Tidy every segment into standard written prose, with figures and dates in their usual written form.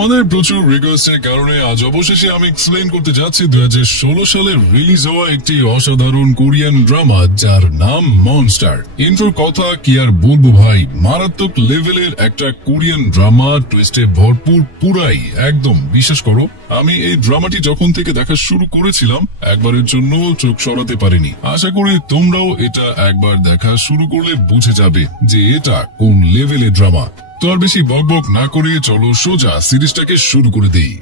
তোমাদের প্রচুর রিকোয়েস্টের কারণে আজ অবশেষে আমি এক্সপ্লেইন করতে যাচ্ছি 2016 সালে রিলিজ হওয়া একটি অসাধারণ কোরিয়ান ড্রামা যার নাম মনস্টার। ইন্ট্রোর কথা কি আর বলবো ভাই, মারাত্মক লেভেলের একটা কোরিয়ান ড্রামা, টুইস্টে ভরপুর, পুরাই একদম বিশ্বাস করো। আমি এই ড্রামাটি যখন থেকে দেখা শুরু করেছিলাম একবারের জন্য চোখ সরাতে পারিনি। আশা করি তোমরাও এটা একবার দেখা শুরু করলে বুঝে যাবে যে এটা কোন লেভেলের ড্রামা। তো আর বেশি বকবক না করে চলো সোজা সিরিজটাকে শুরু করে দেই।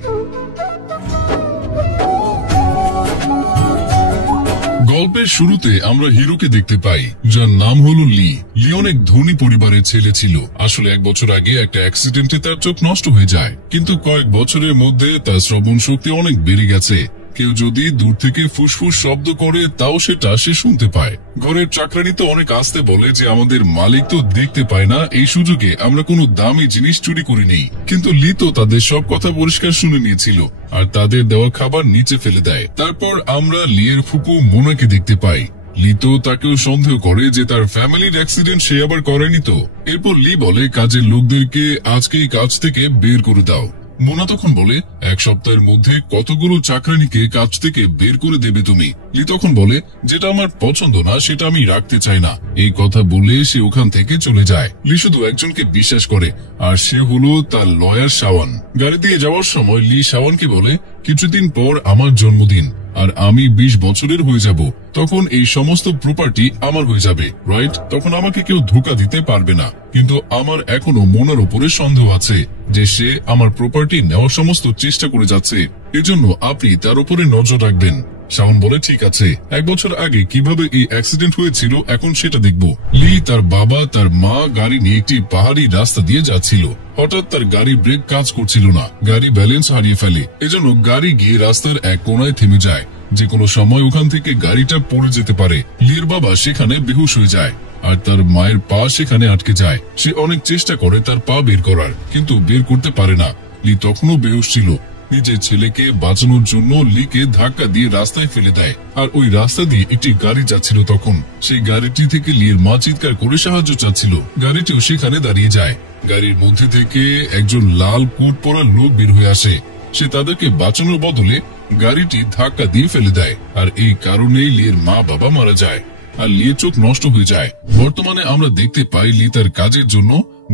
গল্পের শুরুতে আমরা হিরোকে দেখতে পাই যার নাম হলো লি। লি অনেক ধনী পরিবারের ছেলে ছিল। আসলে 1 বছর আগে একটা অ্যাক্সিডেন্টে তার চোখ নষ্ট হয়ে যায়, কিন্তু কয়েক বছরের মধ্যে তার শ্রবণ শক্তি অনেক বেড়ে গেছে। কেউ যদি দূর থেকে ফুসফুস শব্দ করে তাও সেটা সে শুনতে পায়। ঘরের চাকরানি তো অনেক আস্তে বলে যে আমাদের মালিক তো দেখতে পায় না, এই সুযোগে আমরা কোনো দামি জিনিস চুরি করি নেই। কিন্তু লি তো তাদের সব কথা পরিষ্কার শুনে নিয়েছিল আর তাদের দেওয়া খাবার নিচে ফেলে দেয়। তারপর আমরা লিয়ের ফুপু মোনাকে দেখতে পাই। লি তো তাকেও সন্দেহ করে যে তার ফ্যামিলির অ্যাক্সিডেন্ট সে আবার করেনি তো। এরপর লি বলে কাজের লোকদেরকে আজকেই কাজ থেকে বের করে দাও। মোনা তখন বলে 1 সপ্তাহের মধ্যে কতগুলো চাকরানিকে কাজ থেকে বের করে দেবে তুমি। লি তখন বলে যেটা আমার পছন্দ না সেটা আমি রাখতে চাই না। এই কথা বলে সে ওখান থেকে চলে যায়। লি শুধু একজনকে বিশ্বাস করে আর সে হলো তার লয়ার শাওয়ান। গাড়ি দিয়ে যাওয়ার সময় লি শাওয়ানকে বলে কিছুদিন পর আমার জন্মদিন আর আমি 20 বছরের হয়ে যাব, তখন এই সমস্ত প্রপার্টি আমার হয়ে যাবে, রাইট? তখন আমাকে কেউ ধোকা দিতে পারবে না। কিন্তু আমার এখনো মোনার উপরে সন্দেহ আছে যে সে আমার প্রপার্টি নেওয়ার সমস্ত চেষ্টা করে যাচ্ছে, এজন্য আপনি তার উপরে নজর রাখবেন। শাওন বলে ঠিক আছে। 1 বছর আগে কিভাবে এই অ্যাক্সিডেন্ট হয়েছিল এখন সেটা দেখব। লি, তার বাবা, তার মা গাড়ি নিয়ে একটি পাহাড়ি রাস্তা দিয়ে যাচ্ছিল। হঠাৎ তার গাড়ির ব্রেক কাজ করছিল না, গাড়ি ব্যালেন্স হারিয়ে ফেলে। এজন্য গাড়ি গিয়ে রাস্তার এক কোনায় থেমে যায়। যে কোনো সময় ওখান থেকে গাড়িটা পড়ে যেতে পারে। লির বাবা সেখানে বেহুশ হয়ে যায় আর তার মায়ের পা সেখানে আটকে যায়। সে অনেক চেষ্টা করে তার পা বের করার, কিন্তু বের করতে পারে না। লি তখনও বেহুশ ছিল। নিজের ছেলেকে বাঁচানোর জন্য লিকে ধাক্কা দিয়ে রাস্তায় ফেলে দেয় আর ওই রাস্তা দিয়ে একটি গাড়ি যাচ্ছিল। তখন সেই গাড়িটি থেকে লির মা চিৎকার করে সাহায্য চাচ্ছিল। গাড়িটিও সেখানে দাঁড়িয়ে যায়। গাড়ির মধ্যে থেকে একজন লাল কোট পরা লোক বের হয়ে আসে। সে তাদেরকে বাঁচানোর বদলে গাড়িটি ধাক্কা দিয়ে ফেলে দেয় আর এই কারণেই লির মা বাবা মারা যায় আর লির চোখ নষ্ট হয়ে যায়। বর্তমানে আমরা দেখতে পাই লি তার কাজের জন্য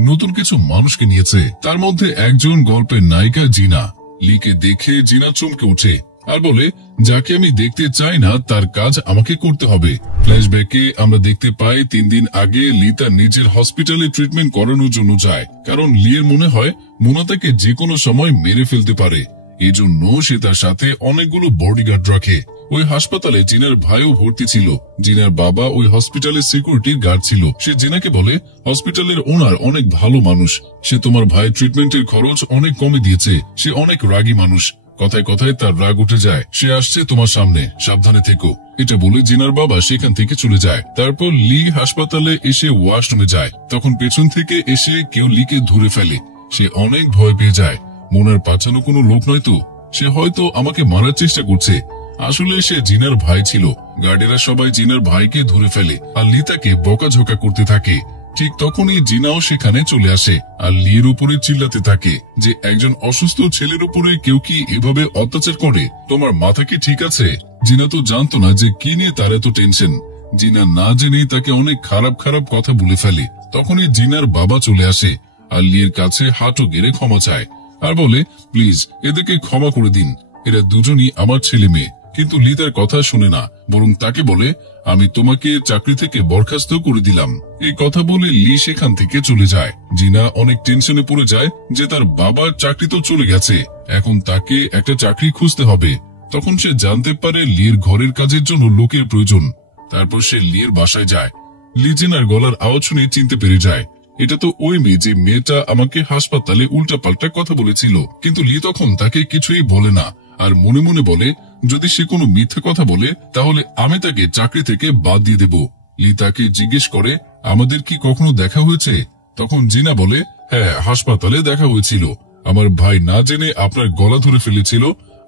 নতুন কিছু মানুষকে নিয়েছে। তার মধ্যে একজন গল্পের নায়িকা জিনা। লিকে দেখে জিনা চমকে ওঠে আর বলে যাকে আমি দেখতে চাই না তার কাজ আমাকে করতে হবে। ফ্ল্যাশব্যাকে আমরা দেখতে পাই 3 দিন আগে লি তার নিজের হসপিটালে ট্রিটমেন্ট করানোর জন্য যায়, কারণ লিয়ের মনে হয় মোনা তাকে যে কোনো সময় মেরে ফেলতে পারে। এজন্য সে তার সাথে অনেকগুলো বডিগার্ড রাখে। ওই হাসপাতালে জিনার ভাইও ভর্তি ছিল। জিনার বাবা ওই হসপিটালের সিকিউরিটির গার্ড ছিল। সে জিনাকে বলে হসপিটালের ওনার অনেক ভালো মানুষ, সে তোমার ভাইয়ের ট্রিটমেন্টের খরচ অনেক কমে দিয়েছে। সে অনেক রাগী মানুষ, কথায় কথায় তার রাগ উঠে যায়। সে আসছে তোমার সামনে, সাবধানে থেকো। এটা বলে জিনার বাবা সেখান থেকে চলে যায়। তারপর লি হাসপাতালে এসে ওয়াশরুমে যায়। তখন পেছন থেকে এসে কেউ লিকে ধরে ফেলে। সে অনেক ভয় পেয়ে যায়। মোনার পাঠানো কোনো লোক নয় তো, সে হয়তো আমাকে মারার চেষ্টা করছে। আসলে সে জিনার ভাই ছিল। গার্ডেরা সবাই জিনার ভাইকে ধরে ফেলে আর লি তাকে বকাঝকা করতে থাকে। ঠিক তখনই জিনাও সেখানে চলে আসে আর লির উপরে চিল্লাতে থাকে যে একজন অসুস্থ ছেলের উপরে কেউ কি এভাবে অত্যাচার করে? তোমার মাথা কি ঠিক আছে? জিনা তো জানতো না যে কি নিয়ে তার এত টেনশন। জিনা না জেনেই তাকে অনেক খারাপ খারাপ কথা বলে ফেলে। তখনই জিনার বাবা চলে আসে আর লির কাছে হাঁটু গেড়ে ক্ষমা চায় আর বলে প্লিজ এদেরকে ক্ষমা করে দিন, এরা দুজনই আমার ছেলে মেয়ে। কিন্তু লি তার কথা শুনে না, বরং তাকে বলে আমি তোমাকে চাকরি থেকে বরখাস্ত করে দিলাম। এই কথা বলে লি সেখান থেকে চলে যায়। জিনা অনেক টেনশনে পড়ে যায় যে তার বাবার চাকরি তো চলে গেছে, এখন তাকে একটা চাকরি খুঁজতে হবে। তখন সে জানতে পারে লির ঘরের কাজের জন্য লোকের প্রয়োজন। তারপর সে লির বাসায় যায়। লি জিনার গলার আওয়াজ শুনে চিনতে পেরে যায় এটা তো ওই মেয়ে যে মেয়েটা আমাকে হাসপাতালে উল্টাপাল্টা কথা বলেছিল। কিন্তু লি তখন তাকে কিছুই বলে না আর মনে মনে বলে যদি সে কোনো মিথ্যা কথা বলে তাহলে আমি তাকে চাকরি থেকে বাদ দিয়ে দেব। লি তাকে জিজ্ঞেস করে আমাদের কি কখনো দেখা হয়েছে? তখন জিনা বলে হ্যাঁ, হাসপাতালে দেখা হয়েছিল। আমার ভাই না জেনে আপনার গলা ধরে ফেলেছিল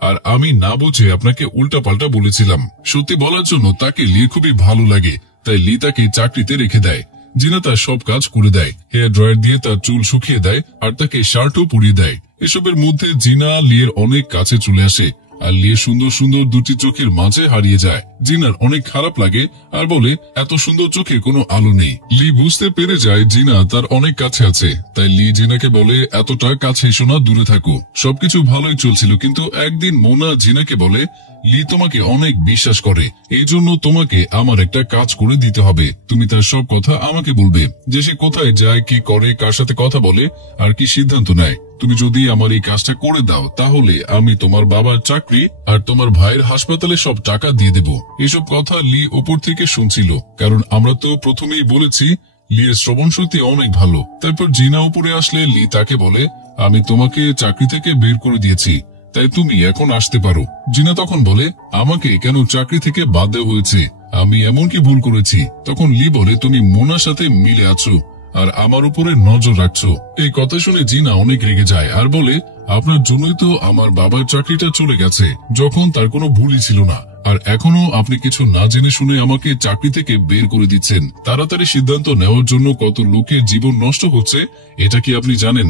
আর আমি না বুঝে আপনাকে উল্টাপাল্টা বলেছিলাম। সত্যি বলার জন্য তাকে লি খুবই ভালো লাগে, তাই লি তাকে চাকরিতে রেখে দেয়। জিনা তার সব কাজ করে দেয়, হেয়ার ড্রায়ার দিয়ে তার চুল শুকিয়ে দেয় আর তাকে শার্টও পরিয়ে দেয়। এসবের মধ্যে জিনা লিয়ের অনেক কাছে চলে আসে আর লিয়ে সুন্দর সুন্দর দুটি চোখের মাঝে হারিয়ে যায়। জিনার অনেক খারাপ লাগে আর বলে এত সুন্দর চোখে কোনো আলো নেই। লি বুঝতে পেরে যায় জিনা তার অনেক কাছে আছে, তাই লি জিনাকে বলে এতটা কাছে এসো না, দূরে থাকো। সবকিছু ভালোই চলছিল, কিন্তু একদিন মোনা জিনাকে বলে লি তোমাকে অনেক বিশ্বাস করে, এই জন্য তোমাকে আমার একটা কাজ করে দিতে হবে। তুমি তার সব কথা আমাকে বলবে, যে সে কোথায় যায়, কি করে, কার সাথে কথা বলে আর কি সিদ্ধান্ত নেয়। তুমি যদি আমার এই কাজটা করে দাও তাহলে আমি তোমার বাবার চাকরি আর তোমার ভাইয়ের হাসপাতালে সব টাকা দিয়ে দেব। এসব কথা লি ওপর থেকে শুনছিল, কারণ আমরা তো প্রথমেই বলেছি লিয়ের শ্রবণ শক্তি অনেক ভালো। তারপর জিনা উপরে আসলে লি তাকে বলে আমি তোমাকে চাকরি থেকে বের করে দিয়েছি, তাই তুমি এখন আসতে পারো। জিনা তখন বলে আমাকে কেন চাকরি থেকে বাদ দেওয়া হয়েছে, আমি এমন কি ভুল করেছি? তখন লি বলে তুমি মোনার সাথে মিলে আছো আর আমার উপরে নজর রাখছো। এই কথা শুনে জিনা অনেক রেগে যায় আর বলে আপনার জন্যই তো আমার বাবার চাকরিটা চলে গেছে, যখন তার কোনো ভুলই ছিল না, আর এখনো আপনি কিছু না জেনে শুনে আমাকে চাকরি থেকে বের করে দিচ্ছেন। তাড়াতাড়ি সিদ্ধান্ত নেওয়ার জন্য কত লোকের জীবন নষ্ট হচ্ছে এটা কি আপনি জানেন?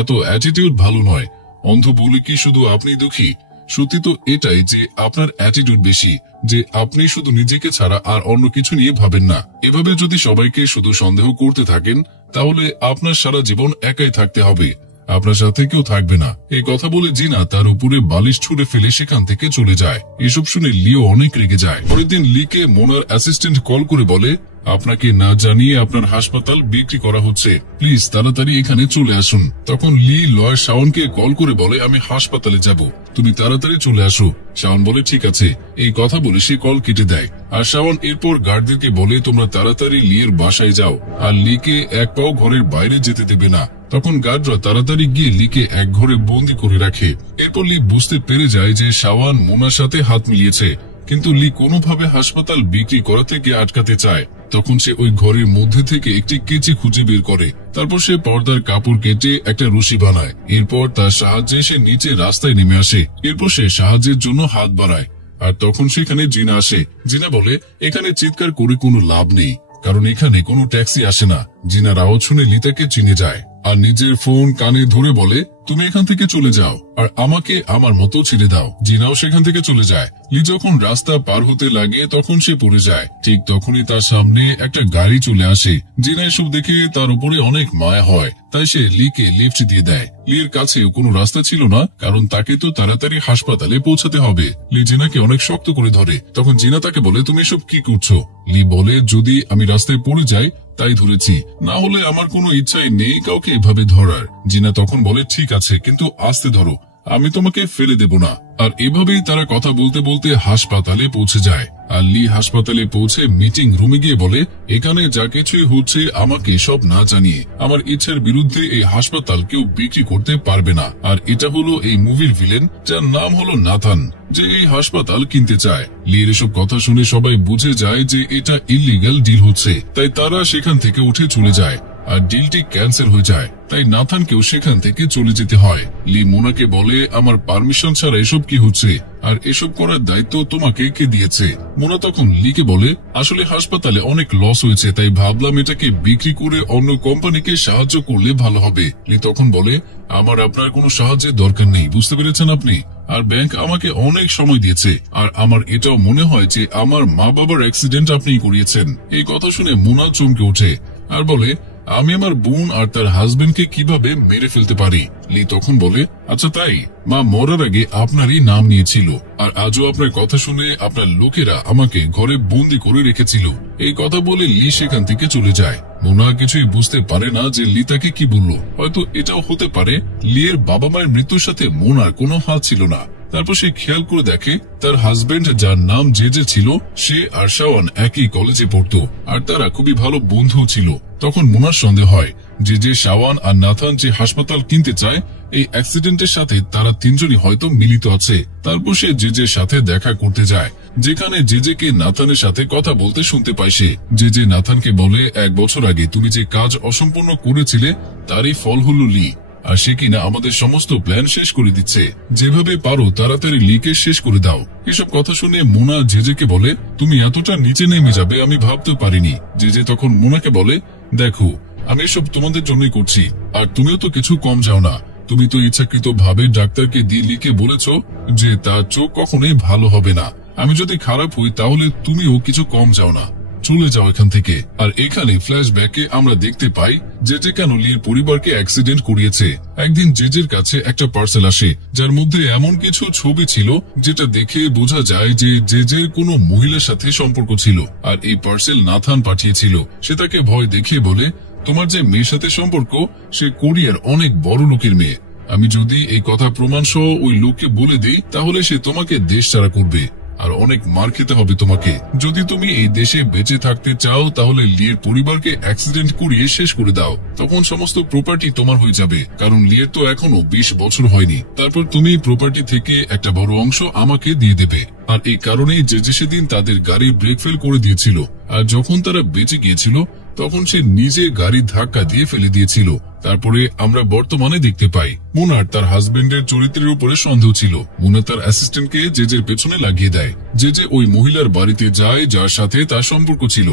এত অ্যাটিটিউড ভালো নয়। অন্ধ বলে কি শুধু আপনি দুঃখী? সত্যি তো এটাই যে আপনার অ্যাটিটিউড বেশি, যে আপনি শুধু নিজেকে ছাড়া আর অন্য কিছু নিয়ে ভাবেন না। এভাবে যদি সবাইকে শুধু সন্দেহ করতে থাকেন তাহলে আপনার সারা জীবন একাই থাকতে হবে, আপনার সাথে কেউ থাকবে না। এই কথা বলে জিনা তার উপরে বালিশ ছুঁড়ে ফেলে সেখান থেকে চলে যায়। এসব শুনে লিও অনেক রেগে যায়। পরের দিন লিকে মোনার অ্যাসিস্ট্যান্ট কল করে বলে আপনাকে না জানিয়ে আপনার হাসপাতাল বিক্রি করা হচ্ছে, প্লিজ তাড়াতাড়ি এখানে চলে আসুন। তখন লি লয়ার শাওনকে কল করে বলে আমি হাসপাতালে যাব, তুমি তাড়াতাড়ি চলে আসো। শাওন বলে ঠিক আছে। এই কথা বলে সে কল কেটে দেয় আর শাওন এরপর গার্ডদেরকে বলে তোমরা তাড়াতাড়ি লিয়ের বাসায় যাও আর লিকে এক পাও ঘরের বাইরে যেতে দেবে না। তখন গার্ডরা তাড়াতাড়ি গিয়ে লিকে এক ঘরে বন্দি করে রাখে। এরপর লি বুঝতে পেরে যায় যে শাওন মোনার সাথে হাত মিলিয়েছে, কিন্তু লি কোনোভাবে হাসপাতাল বিক্রি করা থেকে আটকাতে চায়। তখন সে ওই ঘরের মধ্যে থেকে একটি কেচি খুঁজে বের করে, তারপর সে পর্দার কাপড় কেটে একটা রশি বানায়। এরপর তার সাহায্যে সে নিচে রাস্তায় নেমে আসে। এরপর সে সাহায্যের জন্য হাত বাড়ায় আর তখন সেখানে জিনা আসে। জিনা বলে এখানে চিৎকার করে কোনো লাভ নেই, কারণ এখানে কোনো ট্যাক্সি আসে না। জিনার আওয়াজ শুনে লি তাকে চিনে যায় আর নিজের ফোন কানে ধরে বলে তুমি এখান থেকে চলে যাও আর আমাকে আমার মতো ছেড়ে দাও। জিনাও সেখান থেকে চলে যায়। লি যখন রাস্তা পার হতে লাগে তখন সে পড়ে যায়। ঠিক তখনই তার সামনে একটা গাড়ি চলে আসে। জিনা এসব দেখে তার উপরে অনেক মায়া হয়, তাই সে লিকে লিফট দিয়ে দেয়। লির কাছে কোনো রাস্তা ছিল না, কারণ তাকে তো তাড়াতাড়ি হাসপাতালে পৌঁছাতে হবে। লি জিনাকে অনেক শক্ত করে ধরে। তখন জিনা তাকে বলে তুমি এসব কি করছো? লি বলে যদি আমি রাস্তায় পড়ে যাই তাই ধরেছি, না হলে আমার কোনো ইচ্ছাই নেই কাউকে এভাবে ধরার। জিনা তখন বলে ঠিক আছে, কিন্তু আস্তে ধরো, আমি তোমাকে ফেলে দেব না। আর এভাবেই তারা কথা বলতে বলতে হাসপাতালে পৌঁছে যায়। আর লি হাসপাতালে পৌঁছে মিটিং রুমে গিয়ে বলে এখানে যা কিছুই হচ্ছে আমাকে সব না জানিয়ে আমার ইচ্ছার বিরুদ্ধে এই হাসপাতাল কেউ বিক্রি করতে পারবে না। আর এটা হলো এই মুভির ভিলেন, যার নাম হলো নাথান, যে এই হাসপাতাল কিনতে চায়। লির এসব কথা শুনে সবাই বুঝে যায় যে এটা ইল্লিগাল ডিল হচ্ছে, তাই তারা সেখান থেকে উঠে চলে যায় আর ডিলটি ক্যান্সেল হয়ে যায়। তাই নাথানকেও সেখান থেকে চলে যেতে হয়। লি মোনাকে বলে আমার পারমিশন ছাড়া এসব কি হচ্ছে, আর এসব করার দায়িত্ব তোমাকে কে দিয়েছে? মোনা তখন লিকে বলে আসলে হাসপাতালে অনেক লস হয়েছে, তাই ভাবলাম এটাকে বিক্রি করে অন্য কোম্পানিকে সাহায্য করলে ভালো হবে। লি তখন বলে আমার আপনার কোনো সাহায্যের দরকার নেই, বুঝতে পেরেছেন আপনি? আর ব্যাংক আমাকে অনেক সময় দিয়েছে, আর আমার এটাও মনে হয় যে আমার মা বাবার অ্যাক্সিডেন্ট আপনিই করিয়েছেন। এই কথা শুনে মোনা চমকে ওঠে আর বলে আমি আমার বোন আর তার হাজবেন্ডকে কিভাবে মেরে ফেলতে পারি? লি তখন বলে আচ্ছা তাই, মা মরার আগে আপনারই নাম নিয়েছিল, আর আজও আপনার কথা শুনে আপনার লোকেরা আমাকে ঘরে বন্দি করে রেখেছিল। এই কথা বলে লি সেখান থেকে চলে যায়। মোনা কিছুই বুঝতে পারে না যে লি তাকে কি বলল। হয়তো এটাও হতে পারে লিয়ের বাবা মায়ের মৃত্যুর সাথে মোনার কোনো হাত ছিল না। তারপর সে খেয়াল করে দেখে তার হাজবেন্ড, যার নাম জেজে ছিল, সে আর শাওন একই কলেজে পড়তো আর তারা খুবই ভালো বন্ধু ছিল। তখন মোনার সন্দেহ হয় যে শাওন আর নাথান যে হাসপাতাল কিনতে চায় এই অ্যাক্সিডেন্টের সাথে তারা তিনজনই হয়তো মিলিত আছে। তারপর সে জেজের সাথে দেখা করতে যায়, যেখানে জেজেকে নাথানের সাথে কথা বলতে শুনতে পায়। সে জেজে নাথানকে বলে 1 বছর আগে তুমি যে কাজ অসম্পূর্ণ করেছিলে তারই ফল হলো লি, আর সে কিনা আমাদের সমস্ত প্ল্যান শেষ করে দিচ্ছে। যেভাবে পারো তাড়াতাড়ি লিকে শেষ করে দাও। এসব কথা শুনে মোনা জেজেকে বলে তুমি এতটা নিচে নেমে যাবে আমি ভাবতে পারিনি। জেজে তখন মোনাকে বলে দেখো আমি এসব তোমাদের জন্যই করছি, আর তুমিও তো কিছু কম যাও না, তুমি তো ইচ্ছাকৃত ভাবে ডাক্তারকে দিয়ে লিখে বলেছো যে তার চোখ কখনোই ভালো হবে না। আমি যদি খারাপ হই তাহলে তুমিও কিছু কম যাও না, চলে যাও এখান থেকে। আর এখানে ফ্ল্যাশব্যাকে আমরা দেখতে পাই জেজে কেন লির পরিবারকে অ্যাক্সিডেন্ট করিয়েছে। একদিন জেজের কাছে একটা পার্সেল আসে যার মধ্যে এমন কিছু ছবি ছিল যেটা দেখে বোঝা যায় যে জেজের কোনো মহিলার সাথে সম্পর্ক ছিল। আর এই পার্সেল নাথান পাঠিয়েছিল। সে তাকে ভয় দেখিয়ে বলে, তোমার যে মেয়ের সাথে সম্পর্ক সে কোরিয়ার অনেক বড় লোকের মেয়ে। আমি যদি এই কথা প্রমাণ সহ ওই লোককে বলে দিই তাহলে সে তোমাকে দেশ ছাড়া করবে আর অনেক মার খেতে হবে তোমাকে। যদি তুমি এই দেশে বেঁচে থাকতে চাও তাহলে লিয়ের পরিবারকে অ্যাক্সিডেন্ট করিয়ে শেষ করে দাও। তখন সমস্ত প্রপার্টি তোমার হয়ে যাবে, কারণ লিয়ের তো এখনো 20 বছর হয়নি। তারপর তুমি প্রপার্টি থেকে একটা বড় অংশ আমাকে দিয়ে দেবে। আর এই কারণেই যে সেদিন তাদের গাড়ি ব্রেক ফেল করে দিয়েছিল। আর যখন তারা বেঁচে গিয়েছিল তখন সে নিজে গাড়ি ধাক্কা দিয়ে ফেলে দিয়েছিল। তারপরে আমরা বর্তমানে দেখতে পাই মোনার তার হাজবেন্ডের চরিত্রের উপরে সন্দেহ ছিল। মোনা তার অ্যাসিস্ট্যান্টকে জেজের পেছনে লাগিয়ে দেয়। জেজে ওই মহিলার বাড়িতে যায় যার সাথে তার সম্পর্ক ছিল,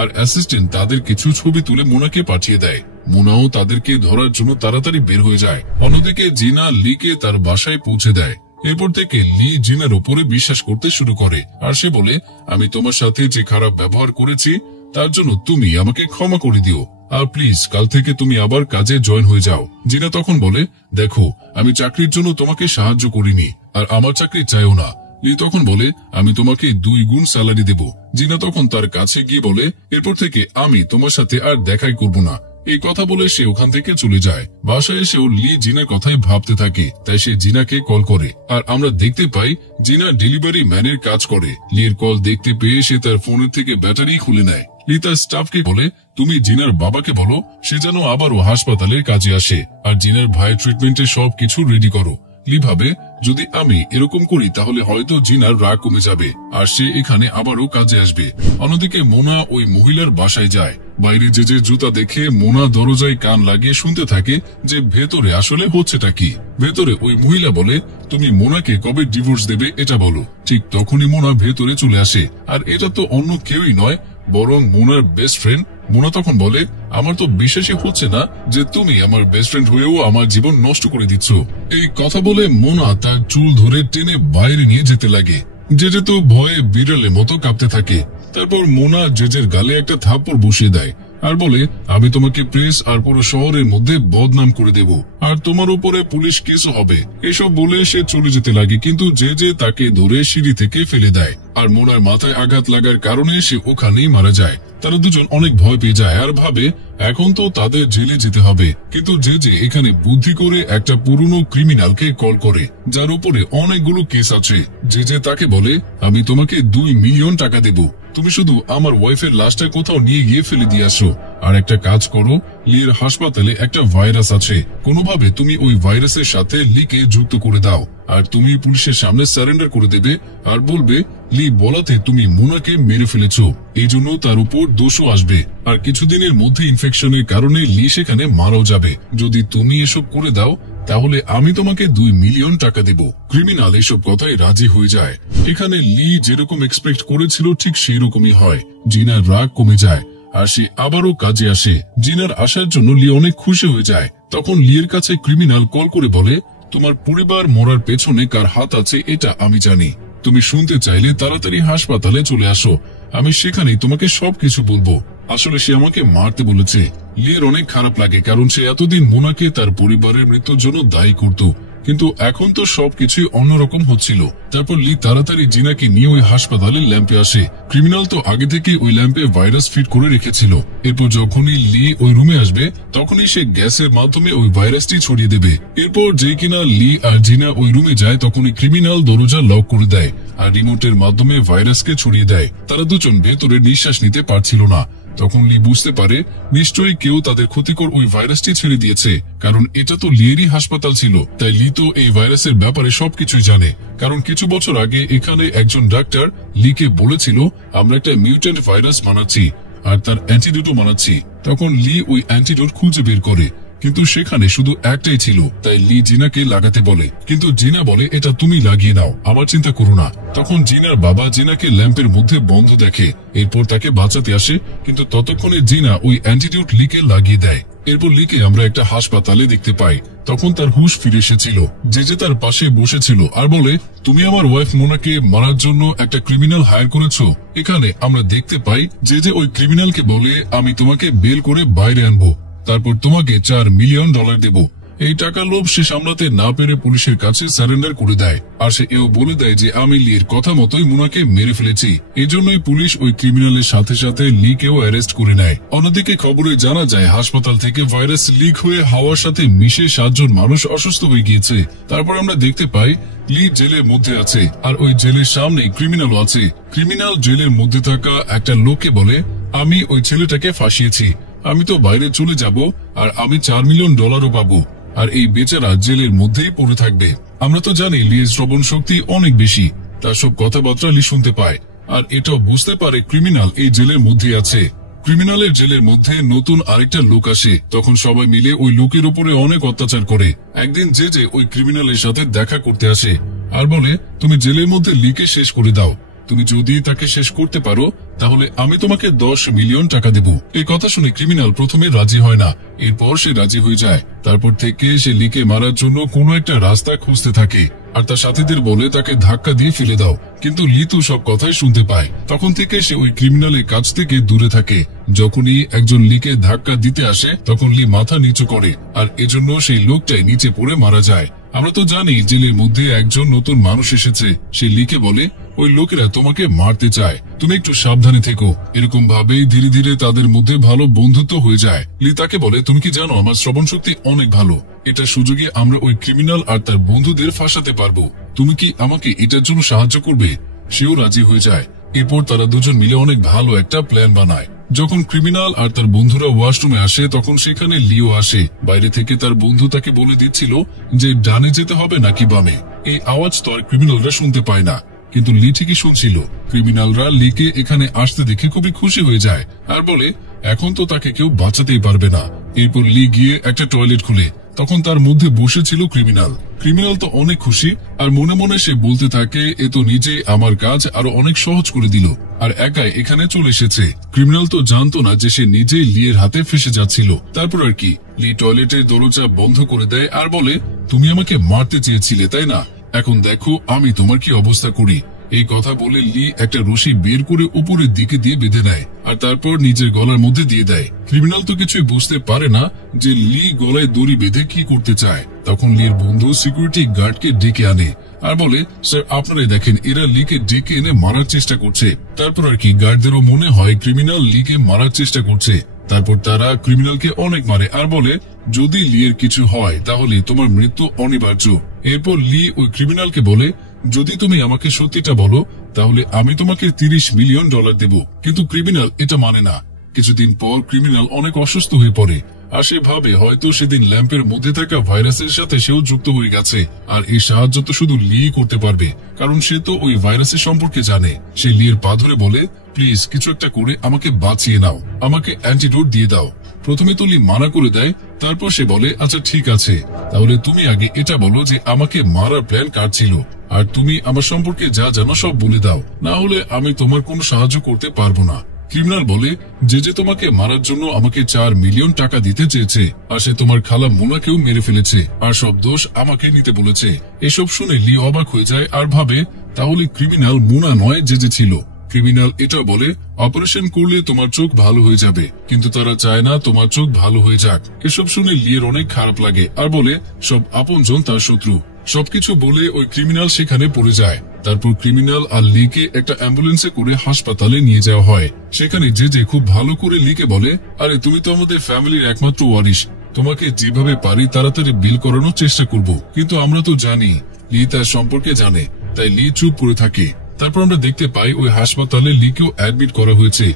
আর অ্যাসিস্ট্যান্ট তাদের কিছু ছবি তুলে মোনাকে পাঠিয়ে দেয়। মোনাও তাদেরকে ধরার জন্য তাড়াতাড়ি বের হয়ে যায়। অন্যদিকে জিনা লিকে তার বাসায় পৌঁছে দেয়। এরপর থেকে লি জিনার উপরে বিশ্বাস করতে শুরু করে, আর সে বলে, আমি তোমার সাথে যে খারাপ ব্যবহার করেছি তার জন্য তুমি আমাকে ক্ষমা করে দিও, আর প্লিজ কাল থেকে তুমি আবার কাজে জয়েন হয়ে যাও। জিনা তখন বলে, দেখো আমি চাকরির জন্য তোমাকে সাহায্য করিনি, আর আমার চাকরি চাইও না। লি তখন বলে, আমি তোমাকে 2 গুণ স্যালারি দেব। জিনা তখন তার কাছে গিয়ে বলে, এরপর থেকে আমি তোমার সাথে আর দেখাই করব না। এই কথা বলে সে ওখান থেকে চলে যায়। বাসায় এসেও লি জিনার কথাই ভাবতে থাকে, তাই সে জিনাকে কল করে। আর আমরা দেখতে পাই জিনা ডেলিভারি ম্যানের কাজ করে। লির কল দেখতে পেয়ে সে তার ফোনের থেকে ব্যাটারি খুলে নেয়। লি তার স্টাফকে বলে, তুমি জিনার বাবাকে বলো সে যেন আবারও হাসপাতালের কাজে আসে, আর জিনার ভাইয়ের ট্রিটমেন্টের সবকিছু রেডি করো। লি ভাবে, যদি আমি এরকম করি তাহলে হয়তো জিনার রাগ কমে যাবে আর সে এখানে আবারও কাজে আসবে। অন্যদিকে মোনা ওই মহিলার বাসায় যায়। বাইরে যে জুতা দেখে মোনা দরজায় কান লাগিয়ে শুনতে থাকে যে ভেতরে আসলে হচ্ছেটা কি। ভেতরে ওই মহিলা বলে, তুমি মোনাকে কবে ডিভোর্স দেবে এটা বলো। ঠিক তখনই মোনা ভেতরে চলে আসে, আর এটা তো অন্য কেউই নয় বরং মোনার বেস্ট ফ্রেন্ড। মোনা তখন বলে, আমার তো বিশ্বাসই হচ্ছে না যে তুমি আমার বেস্ট ফ্রেন্ড হয়েও আমার জীবন নষ্ট করে দিচ্ছ। এই কথা বলে মোনা তার চুল ধরে টেনে বাইরে নিয়ে যেতে লাগে। জেজে তো ভয়ে বিড়ালের মতো কাঁপতে থাকে। তারপর মোনা জেজের গালে একটা থাপ্পড় বসিয়ে দেয় আর বলে, আমি তোমাকে প্রেস আর পুরো শহরের মধ্যে বদনাম করে দেব, আর তোমার উপরে পুলিশ কেসও হবে। এসব বলে সে চলে যেতে লাগে, কিন্তু জেজে তাকে ধরে সিঁড়ি থেকে ফেলে দেয়। আর মোনার মাথায় আঘাত লাগার কারণে সে ওখানেই মারা যায়। তারা দুজন অনেক ভয় পেয়ে যায় আর ভাবে এখন তো তাদের জেলে যেতে হবে। কিন্তু জেজে এখানে বুদ্ধি করে একটা পুরনো ক্রিমিনালকে কল করে যার উপরে অনেকগুলো কেস আছে। জেজে তাকে বলে, আমি তোমাকে 2 মিলিয়ন টাকা দেব, তুমি শুধু আমার ওয়াইফের লাশটা কোথাও নিয়ে গিয়ে ফেলে দিয়ে আসো। আর একটা কাজ করো, লির হাসপাতালে একটা ভাইরাস আছে, কোনোভাবে তুমি ওই ভাইরাসের সাথে লিকে যুক্ত করে দাও। আর তুমি পুলিশের সামনে সারেন্ডার করে দেবে আর বলবে লি বলাতে তুমি মোনাকে মেরে ফেলেছো, এই জন্য তার উপর দোষও আসবে। আর কিছুদিনের মধ্যে ইনফেকশনের কারণে লি সেখানে মারাও যাবে। যদি তুমি এসব করে দাও তাহলে আমি তোমাকে 2 মিলিয়ন টাকা দেব। ক্রিমিনাল এসব কথায় রাজি হয়ে যায়। এখানে লি যেরকম এক্সপেক্ট করেছিল ঠিক সেই রকমই হয়। জিনার রাগ কমে যায় আর সে আবারও কাজে আসে। জিনার আসার জন্য লি অনেক খুশি হয়ে যায়। তখন লির কাছে ক্রিমিনাল কল করে বলে, তোমার পরিবার মরার পেছনে কার হাত আছে এটা আমি জানি। তুমি শুনতে চাইলে তাড়াতাড়ি হাসপাতালে চলে আসো, আমি সেখানেই তোমাকে সবকিছু বলবো। আসলে সে আমাকে মারতে বলেছে। লির অনেক খারাপ লাগে, কারণ সে এতদিন মোনাকে তার পরিবারের মৃত্যুর জন্য দায়ী করত, কিন্তু এখন তো সবকিছুই অন্যরকম হচ্ছিল। তারপর লি তাড়াতাড়ি জিনাকে নিয়ে ওই হাসপাতালের ল্যাম্পে আসে। ক্রিমিনাল তো আগে থেকে ওই ল্যাম্পে ভাইরাস ফিট করে রেখেছিল। এরপর যখনই লি ওই রুমে আসবে তখনই সে গ্যাসের মাধ্যমে ওই ভাইরাসটি ছড়িয়ে দেবে। এরপর যে কিনা লি আর জিনা ওই রুমে যায় তখনই ক্রিমিনাল দরজা লক করে দেয় আর রিমোটের মাধ্যমে ভাইরাসকে ছড়িয়ে দেয়। তারা দুজন ভেতরে নিঃশ্বাস নিতে পারছিল না। তখন লি বুঝতে পারে নিশ্চয়ই কেউ তাদের ক্ষতিকর ওই ভাইরাসটি ছেড়ে দিয়েছে, কারণ এটা তো লিয়েরই হাসপাতাল ছিল। তাই লি তো এই ভাইরাসের ব্যাপারে সবকিছুই জানে, কারণ কিছু বছর আগে এখানে একজন ডাক্তার লিকে বলেছিল আমরা একটা মিউট্যান্ট ভাইরাস বানাচ্ছি আর তার অ্যান্টিডোটও বানাচ্ছি। তখন লি ওই অ্যান্টিডোট খুঁজে বের করে, কিন্তু সেখানে শুধু একটাই ছিল। তাই লি জিনাকে লাগাতে বলে, কিন্তু জিনা বলে এটা তুমি লাগিয়ে নাও, আমার চিন্তা করো না। তখন জিনার বাবা জিনাকে ল্যাম্পের মধ্যে বন্ধ দেখে, এরপর তাকে বাঁচাতে আসে, কিন্তু ততক্ষণে জিনা ওই অ্যান্টিডোট লিকে লাগিয়ে দেয়। এরপর লিকে আমরা একটা হাসপাতালে দেখতে পাই। তখন তার হুঁশ ফিরে এসেছিল। যে তার পাশে বসেছিল আর বলে, তুমি আমার ওয়াইফ মোনাকে মারার জন্য একটা ক্রিমিনাল হায়ার করেছো। এখানে আমরা দেখতে পাই যে ওই ক্রিমিনালকে বলে, আমি তোমাকে বেল করে বাইরে আনবো, তারপর তোমাকে $4 মিলিয়ন দেব। এই টাকার লোভ সে সামলাতে না পেরে পুলিশের কাছে সারেন্ডার করে দেয়। আর সে এও বলে দেয় যে আমি লির কথা মতোই মোনাকে মেরে ফেলেছি। এজন্যই পুলিশ ওই ক্রিমিনালের সাথে সাথে লিকেও অ্যারেস্ট করে নেয়। অন্যদিকে খবরে জানা যায় হাসপাতাল থেকে ভাইরাস লিক হয়ে হাওয়ার সাথে মিশে 7 জন মানুষ অসুস্থ হয়ে গিয়েছে। তারপর আমরা দেখতে পাই লি জেলের মধ্যে আছে, আর ওই জেলের সামনে ক্রিমিনালও আছে। ক্রিমিনাল জেলের মধ্যে থাকা একটা লোককে বলে, আমি ওই ছেলেটাকে ফাঁসিয়েছি, আমি তো বাইরে চলে যাব আর আমি $4 মিলিয়ন পাবো, আর এই বেচারা জেলের মধ্যেই পড়ে থাকবে। আমরা তো জানি লির শ্রবণ শক্তি অনেক বেশি, তার সব কথাবার্তা লি শুনতে পায়, আর এটাও বুঝতে পারে ক্রিমিনাল এই জেলের মধ্যে আছে। ক্রিমিনালের জেলের মধ্যে নতুন আরেকটা লোক আসে। তখন সবাই মিলে ওই লোকের উপরে অনেক অত্যাচার করে। একদিন যে ওই ক্রিমিনালের সাথে দেখা করতে আসে আর বলে, তুমি জেলের মধ্যে লিকে শেষ করে দাও, তুমি যদি তাকে শেষ করতে পারো তাহলে আমি তোমাকে $10 মিলিয়ন দেব। এই কথা শুনে ক্রিমিনাল প্রথমে রাজি হয় না, এরপর সে রাজি হয়ে যায়। তারপর থেকে সে লিকে মারার জন্য কোনো একটা রাস্তা খুঁজতে থাকে আর তার সাথীদের বলে তাকে ধাক্কা দিয়ে ফেলে দাও, কিন্তু লি তো সব কথাই শুনতে পায়। তখন থেকে সে ওই ক্রিমিনালের কাছ থেকে দূরে থাকে। যখনই একজন লিকে ধাক্কা দিতে আসে তখন লি মাথা নিচু করে, আর এজন্য সেই লোকটাই নিচে পড়ে মারা যায়। আমরা তো জানি জেলের মধ্যে একজন নতুন মানুষ এসেছে। সে লিকে বলে, ওই লোকেরা তোমাকে মারতে চায়, তুমি একটু সাবধানে থেকো। এরকম ভাবেই ধীরে ধীরে তাদের মধ্যে ভালো বন্ধুত্ব হয়ে যায়। লি তাকে বলে, তুমি কি জানো আমার শ্রবণ শক্তি অনেক ভালো, এটা সুযোগে আমরা ওই ক্রিমিনাল আর তার বন্ধুদের ফাঁসাতে পারবো, তুমি কি আমাকে এটার জন্য সাহায্য করবে? সেও রাজি হয়ে যায়। এরপর তারা দুজন মিলে অনেক ভালো একটা প্ল্যান বানায়। যখন ক্রিমিনাল আর তার বন্ধুরা ওয়াশরুমে আসে তখন সেখানে লিও আসে। বাইরে থেকে তার বন্ধু তাকে বলে দিচ্ছিল যে ডানে যেতে হবে নাকি বামে। এই আওয়াজ তো আর ক্রিমিনালরা শুনতে পায় না, কিন্তু লি ঠিকই শুনছিল। ক্রিমিনালরা লিকে এখানে আসতে দেখে খুবই খুশি হয়ে যায় আর বলে, এখন তো তাকে কেউ বাঁচাতেই পারবে না। এরপর লি গিয়ে একটা টয়লেট খুলে, তখন তার মধ্যে বসেছিল ক্রিমিনাল। ক্রিমিনাল তো অনেক খুশি আর মনে মনে সে বলতে থাকে, এ তো নিজে আমার কাজ আরো অনেক সহজ করে দিল আর একাই এখানে চলে এসেছে। ক্রিমিনাল তো জানতো না যে সে নিজেই লিয়ের হাতে ফেসে যাচ্ছিল। তারপর আর কি, লি টয়লেটের দরজা বন্ধ করে দেয় আর বলে, তুমি আমাকে মারতে চেয়েছিলে তাই না, এখন দেখো আমি তোমার কি অবস্থা করি। এই কথা বলে লি একটা রশি বের করে উপরের দিকে দিয়ে বেঁধে নেয় আর তারপর নিজের গলার মধ্যে দিয়ে দেয়। ক্রিমিনাল তো কিছুই বুঝতে পারে না যে লি গলায় দড়ি বেঁধে কি করতে চায়। তখন লির বন্ধু সিকিউরিটি গার্ডকে ডেকে আনে আর বলে, স্যার আপনারাই দেখেন, এরা লিকে ডেকে এনে মারার চেষ্টা করছে। তারপর আর কি, গার্ডদেরও মনে হয় ক্রিমিনাল লিকে মারার চেষ্টা করছে। তারপর তারা ক্রিমিনালকে অনেক মারে আর বলে, যদি লিয়ের কিছু হয় তাহলে তোমার মৃত্যু অনিবার্য। এরপর লি ওই ক্রিমিনালকে বলে, যদি তুমি আমাকে সত্যিটা বলো তাহলে আমি তোমাকে $30 মিলিয়ন দেব। কিন্তু ক্রিমিনাল এটা মানে না। কিছুদিন পর ক্রিমিনাল অনেক অসুস্থ হয়ে পড়ে আর সে ভাবে হয়তো সেদিন ল্যাম্পের মধ্যে থাকা ভাইরাসের সাথে সেও যুক্ত হয়ে গেছে, আর এই সাহায্য তো শুধু লি করতে পারবে, কারণ সে তো ওই ভাইরাসের সম্পর্কে জানে। সে লির পা ধরে বলে, প্লিজ কিছু একটা করে আমাকে বাঁচিয়ে নাও, আমাকে অ্যান্টিডোট দিয়ে দাও। প্রথমে তো লি মানা করে দেয়, তারপর সে বলে, আচ্ছা ঠিক আছে, তাহলে তুমি আগে এটা বলো যে আমাকে মারার প্ল্যান কার ছিল, আর তুমি আমার সম্পর্কে যা জানো সব বলে দাও, না হলে আমি তোমার কোনো সাহায্য করতে পারবো না। ক্রিমিনাল বলে, যে তোমাকে মারার জন্য আমাকে $4 মিলিয়ন দিতে চেয়েছে, আর সে তোমার খালা মোনাকেও মেরে ফেলেছে, আর সব দোষ আমাকে নিতে বলেছে। এসব শুনে লি অবাক হয়ে যায় আর ভাবে, তাহলে ক্রিমিনাল মোনা নয় যে ছিল। ক্রিমিনাল এটা বলে, অপারেশন করলে তোমার চোখ ভালো হয়ে যাবে, কিন্তু তারা চায় না তোমার চোখ ভালো হয়ে যাক। এসব শুনে লিয়ের অনেক খারাপ লাগে আর বলে, সব আপনজন তার শত্রু। সবকিছু বলে ওই ক্রিমিনাল সেখানে পড়ে যায়। তারপর ক্রিমিনাল আর লিকে একটা অ্যাম্বুলেন্সে করে হাসপাতালে নিয়ে যাওয়া হয়। সেখানে যে খুব ভালো করে লিকে বলে, আরে তুমি তো আমাদের ফ্যামিলির একমাত্র ওয়ারিশ, তোমাকে যেভাবে পারি তাড়াতাড়ি বিল করানোর চেষ্টা করব। কিন্তু আমরা তো জানি লি তার সম্পর্কে জানে, তাই লি চুপ করে থাকে। তারপর আমরা দেখতে পাই ওই হাসপাতালে লিকেও অ্যাডমিট করা হয়েছে।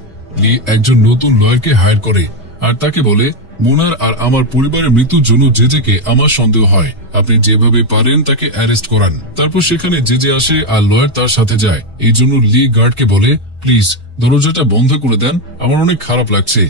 লি একজন নতুন লয়ারকে হায়ার করে আর তাকে বলে, মোনার আর আমার পরিবারের মৃত্যুর জন্য জেজেকে আমার সন্দেহ হয়, আপনি যেভাবে পারেন তাকে অ্যারেস্ট করান। তারপর সেখানে জেজে আসে আর লয়ার তার সাথে যায়। এই জন্য লি গার্ডকে বলে, প্লিজ দরজাটা বন্ধ করে দেন, আমার অনেক খারাপ লাগছে।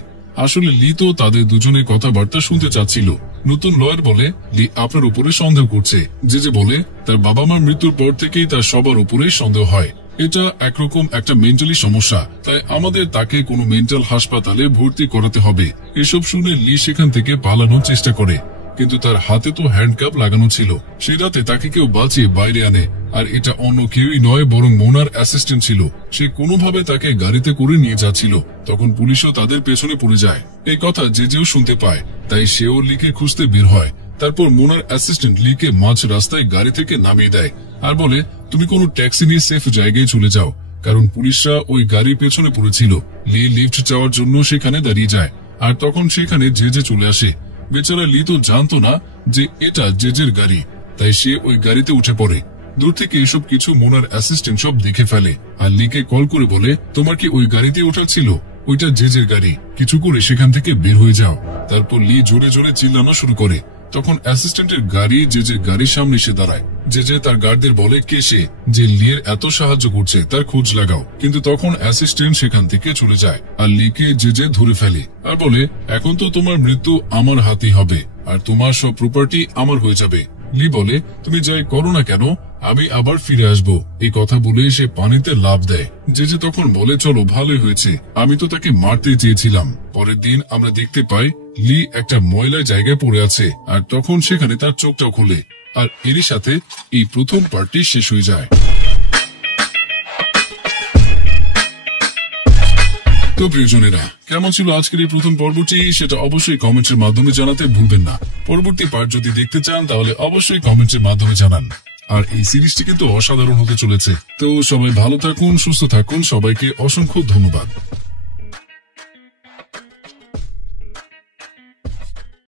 আসলে লি তো তাদের দুজনের কথাবার্তা শুনতে চাচ্ছিল। নতুন লয়ার বলে, লি আপনার উপরে সন্দেহ করছে। জেজে বলে, তার বাবা মার মৃত্যুর পর থেকেই তার সবার উপরে সন্দেহ হয়। এটা একরকম একটা মেন্টালি সমস্যা, তাই আমাদের তাকে কোনো মেন্টাল হাসপাতালে ভর্তি করাতে হবে। এসব শুনে লি সেখান থেকে পালানোর চেষ্টা করে, কিন্তু তার হাতে তো হ্যান্ডকাপ লাগানো ছিল। সেই রাতে তাকে কেউ বাঁচিয়ে বাইরে আনে, আর এটা অন্য কেউই নয় বরং মোনার অ্যাসিস্ট্যান্ট ছিল। সে কোনোভাবে তাকে গাড়িতে করে নিয়ে যাচ্ছিল, তখন পুলিশও তাদের পেছনে পড়ে যায়। এই কথা যেও শুনতে পায়, তাই সেও লিকে খুঁজতে বের হয়। তারপর মোনার অ্যাসিস্ট্যান্ট লিকে মাঝ রাস্তায় গাড়ি থেকে নামিয়ে দেয় আর বলে, তুমি কোনো ট্যাক্সি নিয়ে সেফ জায়গায় চলে যাও, কারণ পুলিশরা ওই গাড়ির পেছনে পড়েছিল। লি লিফট চাওয়ার জন্য সেখানে দাঁড়িয়ে যায়, আর তখন সেখানে জেজে চলে আসে। বেচারা লি তো জানতো না যে এটা জেজের গাড়ি, তাই সে ওই গাড়িতে উঠে পড়ে। দূর থেকে এসব কিছু মোনার অ্যাসিস্ট্যান্ট সব দেখে ফেলে, আর লিকে কল করে বলে, তোমার কি ওই গাড়িতে ওঠা ছিল? ওইটা জেজের গাড়ি, কিছু করে সেখান থেকে বের হয়ে যাও। তারপর লি জোরে জোরে চিল্লানো শুরু করে। তখন অ্যাসিস্ট্যান্টের গাড়ি জেজের গাড়ির সামনে এসে দাঁড়ায়। জেজে তার গার্ডদের বলে, কে সে যে লির এত সাহায্য করছে, তার খোঁজ লাগাও। কিন্তু তখন অ্যাসিস্ট্যান্ট সেখান থেকে চলে যায়, আর লিকে জেজে ধরে ফেলে আর বলে, এখন তো তোমার মৃত্যু আমার হাতেই হবে, আর তোমার সব প্রপার্টি আমার হয়ে যাবে। লি বলে, তুমি যাই করো না কেন, আমি আবার ফিরে আসব। এই কথা বলে সে পানিতে লাফ দেয়। জেজে তখন বলে, চলো ভালোই হয়েছে, আমি তো তাকে মারতে চেয়েছিলাম। পরের দিন আমরা দেখতে পাই লি একটা ময়লা জায়গায় পড়ে আছে, আর তখন সেখানে তার চোখটাও খুলে। আর এরই সাথে এই প্রথম পার্টটি শেষ হয়ে যায়। তো প্রিয়জনেরা, কেমন ছিল আজকের এই প্রথম পর্বটি, সেটা অবশ্যই কমেন্টের মাধ্যমে জানাতে ভুলবেন না। পরবর্তী পার্ট যদি দেখতে চান তাহলে অবশ্যই কমেন্টের মাধ্যমে জানান। আর এই সিরিজটি কিন্তু অসাধারণ হতে চলেছে। তো সবাই ভালো থাকুন, সুস্থ থাকুন, সবাইকে অসংখ্য ধন্যবাদ।